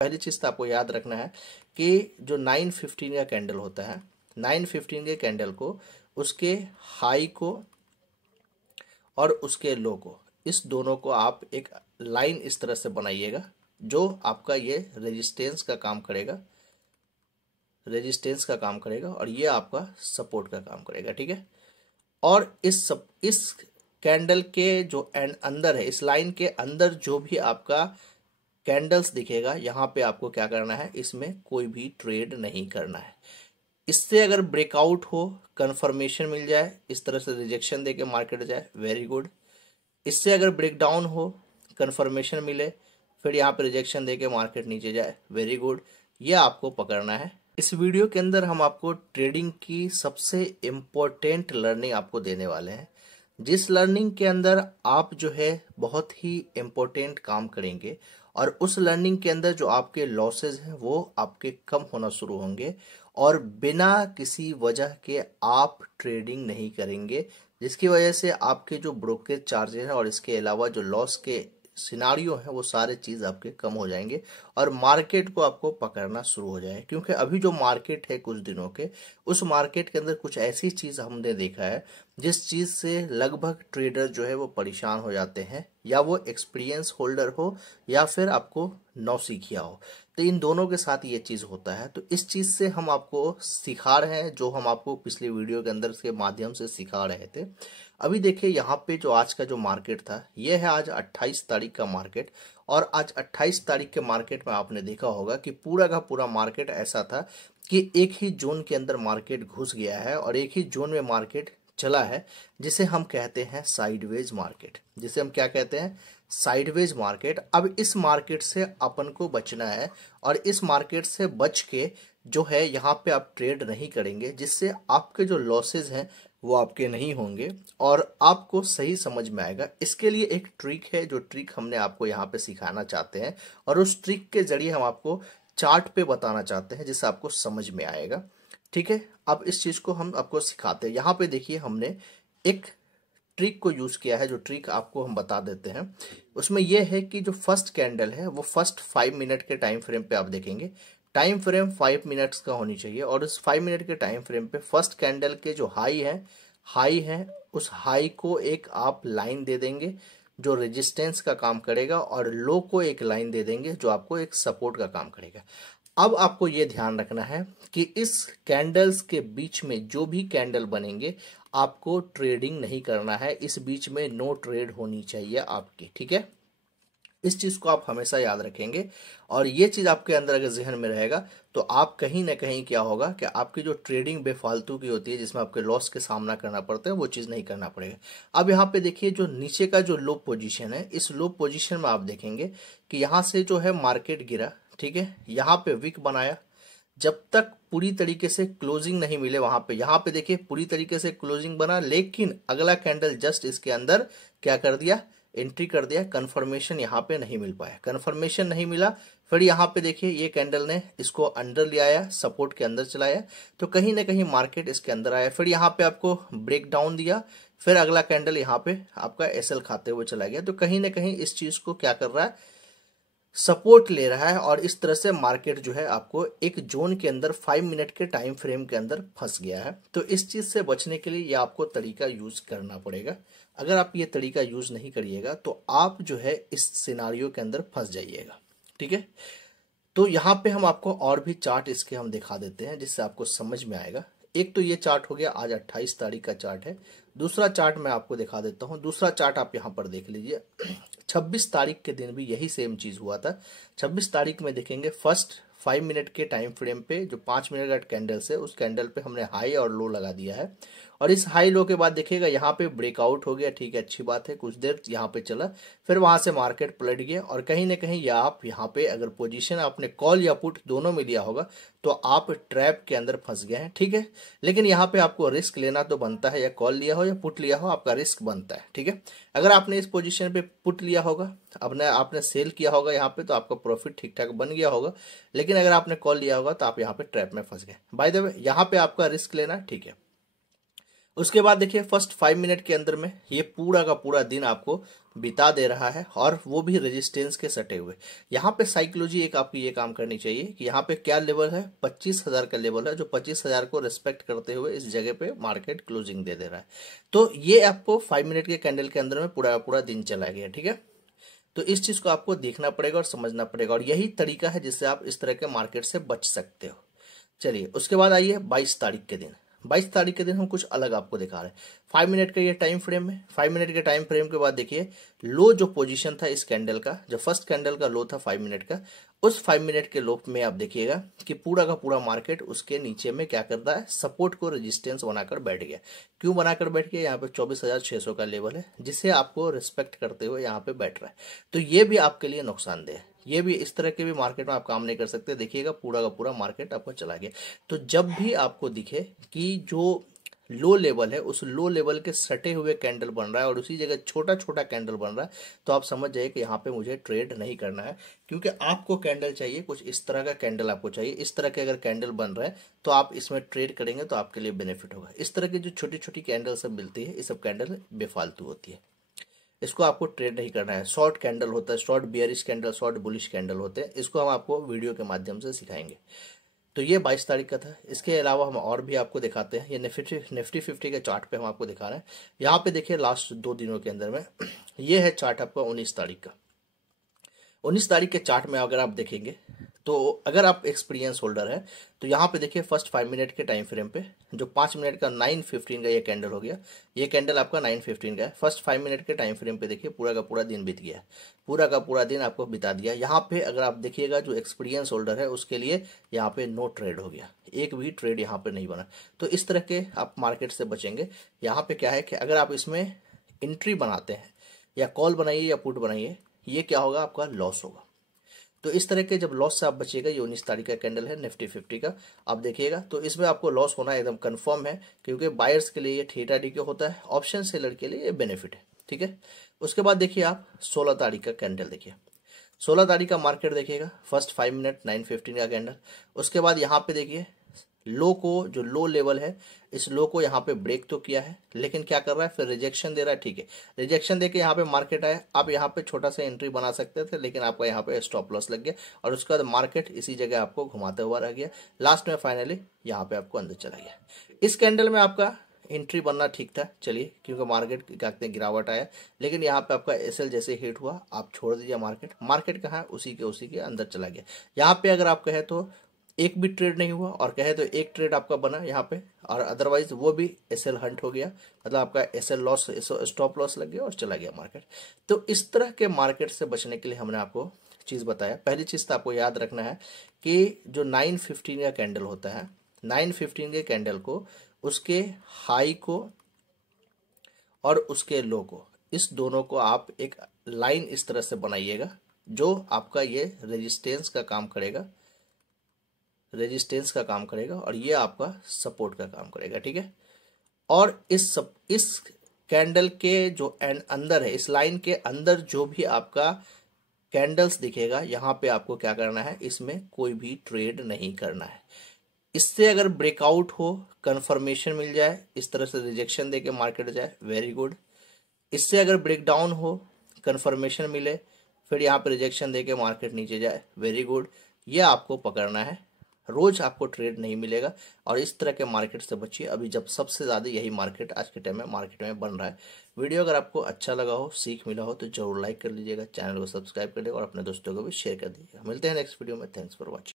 पहली चीज तो आपको याद रखना है कि जो 9:15 का कैंडल होता है, 9:15 के कैंडल को उसके हाई को और उसके लो को, इस दोनों को आप एक लाइन इस तरह से बनाइएगा जो आपका ये रेजिस्टेंस का काम करेगा, रेजिस्टेंस का काम करेगा और ये आपका सपोर्ट का काम करेगा। ठीक है। और इस कैंडल के जो अंदर है, इस लाइन के अंदर जो भी आपका कैंडल्स दिखेगा, यहाँ पे आपको क्या करना है, इसमें कोई भी ट्रेड नहीं करना है। इससे अगर ब्रेकआउट हो, कंफर्मेशन मिल जाए, इस तरह से रिजेक्शन देके मार्केट जाए, वेरी गुड। इससे अगर ब्रेकडाउन हो, कंफर्मेशन मिले, फिर यहाँ पे रिजेक्शन देके मार्केट नीचे जाए, वेरी गुड। ये आपको पकड़ना है। इस वीडियो के अंदर हम आपको ट्रेडिंग की सबसे इम्पोर्टेंट लर्निंग आपको देने वाले हैं, जिस लर्निंग के अंदर आप जो है बहुत ही इम्पोर्टेंट काम करेंगे और उस लर्निंग के अंदर जो आपके लॉसेज हैं वो आपके कम होना शुरू होंगे और बिना किसी वजह के आप ट्रेडिंग नहीं करेंगे, जिसकी वजह से आपके जो ब्रोकरेज चार्जेस हैं और इसके अलावा जो लॉस के सिनारियो है वो सारे चीज आपके कम हो जाएंगे और मार्केट को आपको पकड़ना शुरू हो जाए। क्योंकि अभी जो मार्केट है कुछ दिनों के, उस मार्केट के अंदर कुछ ऐसी चीज हमने देखा है जिस चीज से लगभग ट्रेडर जो है वो परेशान हो जाते हैं, या वो एक्सपीरियंस होल्डर हो या फिर आपको नौसिखिया हो, तो इन दोनों के साथ ये चीज होता है। तो इस चीज से हम आपको सिखा रहे हैं, जो हम आपको पिछले वीडियो के अंदर के माध्यम से सिखा रहे थे। अभी देखिए यहाँ पे जो आज का जो मार्केट था, ये है आज 28 तारीख का मार्केट, और आज 28 तारीख के मार्केट में आपने देखा होगा कि पूरा का पूरा मार्केट ऐसा था कि एक ही जोन के अंदर मार्केट घुस गया है और एक ही जोन में मार्केट चला है, जिसे हम कहते हैं साइडवेज मार्केट, जिसे हम क्या कहते हैं, साइडवेज मार्केट। अब इस मार्केट से अपन को बचना है और इस मार्केट से बच के जो है यहाँ पे आप ट्रेड नहीं करेंगे, जिससे आपके जो लॉसेज हैं वो आपके नहीं होंगे और आपको सही समझ में आएगा। इसके लिए एक ट्रिक है, जो ट्रिक हमने आपको यहाँ पे सिखाना चाहते हैं और उस ट्रिक के जरिए हम आपको चार्ट पे बताना चाहते हैं, जिससे आपको समझ में आएगा। ठीक है। अब इस चीज को हम आपको सिखाते हैं। यहाँ पे देखिए हमने एक ट्रिक को यूज किया है, जो ट्रिक आपको हम बता देते हैं। उसमें यह है कि जो फर्स्ट कैंडल है वो फर्स्ट 5 मिनट के टाइम फ्रेम पे आप देखेंगे, टाइम फ्रेम 5 मिनट्स का होनी चाहिए और उस 5 मिनट के टाइम फ्रेम पे फर्स्ट कैंडल के जो हाई है उस हाई को एक आप लाइन दे देंगे जो रेजिस्टेंस का काम करेगा और लो को एक लाइन दे देंगे जो आपको एक सपोर्ट का काम करेगा। अब आपको ये ध्यान रखना है कि इस कैंडल्स के बीच में जो भी कैंडल बनेंगे आपको ट्रेडिंग नहीं करना है, इस बीच में नो ट्रेड होनी चाहिए आपकी। ठीक है। इस चीज को आप हमेशा याद रखेंगे और ये चीज आपके अंदर अगर जहन में रहेगा तो आप कहीं ना कहीं क्या होगा कि आपकी जो ट्रेडिंग बेफालतू की होती है, जिसमें आपके लॉस के सामना करना पड़ता है, वो चीज नहीं करना पड़ेगा। अब यहाँ पे देखिए जो नीचे का जो लो पोजीशन है, इस लो पोजीशन में आप देखेंगे कि यहाँ से जो है मार्केट गिरा। ठीक है। यहाँ पे विक बनाया, जब तक पूरी तरीके से क्लोजिंग नहीं मिले वहां पे, यहाँ पे देखिए पूरी तरीके से क्लोजिंग बना, लेकिन अगला कैंडल जस्ट इसके अंदर क्या कर दिया, एंट्री कर दिया। कंफर्मेशन यहाँ पे नहीं मिल पाया, कंफर्मेशन नहीं मिला। फिर यहाँ पे देखिए ये कैंडल ने इसको अंडर ले आया, सपोर्ट के अंदर चलाया, तो कहीं ना कहीं मार्केट इसके अंदर आया। फिर यहाँ पे आपको ब्रेक डाउन दिया, फिर अगला कैंडल यहाँ पे आपका एसएल खाते हुए चला गया। तो कहीं ना कहीं इस चीज को क्या कर रहा है, सपोर्ट ले रहा है और इस तरह से मार्केट जो है आपको एक जोन के अंदर 5 मिनट के टाइम फ्रेम के अंदर फंस गया है। तो इस चीज से बचने के लिए ये आपको तरीका यूज करना पड़ेगा। अगर आप ये तरीका यूज नहीं करिएगा तो आप जो है इस सिनारियो के अंदर फंस जाइएगा। ठीक है। तो यहाँ पे हम आपको और भी चार्ट इसके हम दिखा देते हैं, जिससे आपको समझ में आएगा। एक तो ये चार्ट हो गया, आज 28 तारीख का चार्ट है। दूसरा चार्ट मैं आपको दिखा देता हूँ। दूसरा चार्ट आप यहाँ पर देख लीजिए। 26 तारीख के दिन भी यही सेम चीज हुआ था। 26 तारीख में देखेंगे फर्स्ट 5 मिनट के टाइम फ्रेम पे जो 5 मिनट का कैंडल है, उस कैंडल पे हमने हाई और लो लगा दिया है और इस हाई लो के बाद देखिएगा यहाँ पे ब्रेकआउट हो गया। ठीक है, अच्छी बात है, कुछ देर यहाँ पे चला, फिर वहां से मार्केट पलट गया और कहीं ना कहीं या आप यहाँ पे अगर पोजीशन आपने कॉल या पुट दोनों में लिया होगा तो आप ट्रैप के अंदर फंस गए हैं। ठीक है। लेकिन यहाँ पे आपको रिस्क लेना तो बनता है, या कॉल लिया हो या पुट लिया हो, आपका रिस्क बनता है। ठीक है। अगर आपने इस पोजीशन पे पुट लिया होगा, आपने सेल किया होगा यहाँ पे, तो आपका प्रॉफिट ठीक ठाक बन गया होगा। लेकिन अगर आपने कॉल लिया होगा तो आप यहाँ पे ट्रैप में फंस गए। बाय द वे यहाँ पे आपका रिस्क लेना ठीक है। उसके बाद देखिए फर्स्ट 5 मिनट के अंदर में ये पूरा का पूरा दिन आपको बिता दे रहा है, और वो भी रेजिस्टेंस के सटे हुए। यहाँ पे साइकोलॉजी एक आपकी ये काम करनी चाहिए कि यहाँ पे क्या लेवल है, 25,000 का लेवल है, जो 25,000 को रिस्पेक्ट करते हुए इस जगह पे मार्केट क्लोजिंग दे दे रहा है। तो ये आपको 5 मिनट के कैंडल के अंदर में पूरा पूरा दिन चला गया, ठीक है। तो इस चीज को आपको देखना पड़ेगा और समझना पड़ेगा, और यही तरीका है जिससे आप इस तरह के मार्केट से बच सकते हो। चलिए उसके बाद आइए 22 तारीख के दिन। 22 तारीख के दिन हम कुछ अलग आपको दिखा रहे हैं। 5 मिनट का ये टाइम फ्रेम है। 5 मिनट के टाइम फ्रेम के बाद देखिए लो जो पोजीशन था इस कैंडल का, जो फर्स्ट कैंडल का लो था 5 मिनट का, उस 5 मिनट के लो में आप देखिएगा कि पूरा का पूरा मार्केट उसके नीचे में क्या करता है, सपोर्ट को रेजिस्टेंस बनाकर बैठ गया। क्यों बनाकर बैठ गया, यहाँ पे 24,600 का लेवल है जिसे आपको रिस्पेक्ट करते हुए यहाँ पे बैठ रहा है। तो ये भी आपके लिए नुकसानदेह है। ये भी इस तरह के भी मार्केट में आप काम नहीं कर सकते। देखिएगा पूरा का पूरा मार्केट आपको चला गया। तो जब भी आपको दिखे कि जो लो लेवल है उस लो लेवल के सटे हुए कैंडल बन रहा है और उसी जगह छोटा छोटा कैंडल बन रहा है, तो आप समझ जाइए कि यहाँ पे मुझे ट्रेड नहीं करना है। क्योंकि आपको कैंडल चाहिए, कुछ इस तरह का कैंडल आपको चाहिए। इस तरह के अगर कैंडल बन रहा है तो आप इसमें ट्रेड करेंगे तो आपके लिए बेनिफिट होगा। इस तरह की जो छोटी छोटी कैंडल सब मिलती है, ये सब कैंडल बेफालतू होती है, इसको आपको ट्रेड नहीं करना है। शॉर्ट कैंडल होता है, short bearish candle, short bullish candle होते हैं, इसको हम आपको वीडियो के माध्यम से सिखाएंगे। तो ये 22 तारीख का था। इसके अलावा हम और भी आपको दिखाते हैं। ये निफ्टी 50 के चार्ट पे हम आपको दिखा रहे हैं। यहाँ पे देखिए लास्ट 2 दिनों के अंदर में ये है चार्ट आपका 19 तारीख का। 19 तारीख के चार्ट में अगर आप देखेंगे तो अगर आप एक्सपीरियंस होल्डर है तो यहाँ पे देखिए फर्स्ट 5 मिनट के टाइम फ्रेम पे जो 5 मिनट का 9:15 का ये कैंडल हो गया। ये कैंडल आपका 9:15 का है। फर्स्ट 5 मिनट के टाइम फ्रेम पे देखिए पूरा का पूरा दिन बीत गया है, पूरा का पूरा दिन आपको बिता दिया। यहाँ पे अगर आप देखिएगा जो एक्सपीरियंस होल्डर है उसके लिए यहाँ पे नो ट्रेड हो गया, एक भी ट्रेड यहाँ पे नहीं बना। तो इस तरह के आप मार्केट से बचेंगे। यहाँ पे क्या है कि अगर आप इसमें एंट्री बनाते हैं या कॉल बनाइए या पुट बनाइए, ये क्या होगा, आपका लॉस होगा। तो इस तरह के जब लॉस से आप बचिएगा, ये 19 तारीख का कैंडल है निफ्टी 50 का, आप देखिएगा तो इसमें आपको लॉस होना एकदम कंफर्म है। क्योंकि बायर्स के लिए ये थीटा डी के होता है, ऑप्शन सेलर के लिए ये बेनिफिट है, ठीक है। उसके बाद देखिए आप 16 तारीख का कैंडल देखिए। 16 तारीख का मार्केट देखिएगा, फर्स्ट 5 मिनट 9:15 का कैंडल। उसके बाद यहाँ पे देखिए लो को, जो लो लेवल है इस लो को यहाँ पे ब्रेक तो किया है, लेकिन क्या कर रहा है, फिर रिजेक्शन दे रहा है। ठीक है, रिजेक्शन देके यहाँ पे मार्केट आया। आप यहाँ पे छोटा सा एंट्री बना सकते थे, लेकिन आपका यहाँ पे स्टॉप लॉस लग गया और उसके बाद मार्केट इसी जगह आपको घुमाते हुआ रह गया। लास्ट में फाइनली यहाँ पे आपको अंदर चला गया। इस कैंडल में आपका एंट्री बनना ठीक था, चलिए, क्योंकि मार्केट क्या कहते हैं गिरावट आया, लेकिन यहाँ पे आपका एसएल जैसे हिट हुआ, आप छोड़ दीजिए मार्केट। मार्केट कहाँ है, उसी के अंदर चला गया। यहाँ पे अगर आप कहे तो एक भी ट्रेड नहीं हुआ, और कहे तो एक ट्रेड आपका बना यहाँ पे, और अदरवाइज वो भी एसएल हंट हो गया, मतलब आपका एसएल लॉस, स्टॉप लॉस लग गया और चला गया मार्केट। तो इस तरह के मार्केट से बचने के लिए हमने आपको चीज़ बताया। पहली चीज़ तो आपको याद रखना है कि जो 9:15 का कैंडल होता है, 9:15 के कैंडल को, उसके हाई को और उसके लो को, इस दोनों को आप एक लाइन इस तरह से बनाइएगा जो आपका ये रेजिस्टेंस का काम करेगा, रेजिस्टेंस का काम करेगा, और ये आपका सपोर्ट का काम करेगा, ठीक है। और इस कैंडल के जो अंदर है, इस लाइन के अंदर जो भी आपका कैंडल्स दिखेगा, यहाँ पे आपको क्या करना है, इसमें कोई भी ट्रेड नहीं करना है। इससे अगर ब्रेकआउट हो, कंफर्मेशन मिल जाए, इस तरह से रिजेक्शन देके मार्केट जाए, वेरी गुड। इससे अगर ब्रेकडाउन हो, कंफर्मेशन मिले, फिर यहाँ पे रिजेक्शन देके मार्केट नीचे जाए, वेरी गुड। ये आपको पकड़ना है, रोज आपको ट्रेड नहीं मिलेगा, और इस तरह के मार्केट से बचिए। अभी जब सबसे ज़्यादा यही मार्केट आज के टाइम में मार्केट में बन रहा है। वीडियो अगर आपको अच्छा लगा हो, सीख मिला हो, तो जरूर लाइक कर लीजिएगा, चैनल को सब्सक्राइब कर लीजिएगा और अपने दोस्तों को भी शेयर कर दीजिएगा। मिलते हैं नेक्स्ट वीडियो में। Thanks for watching.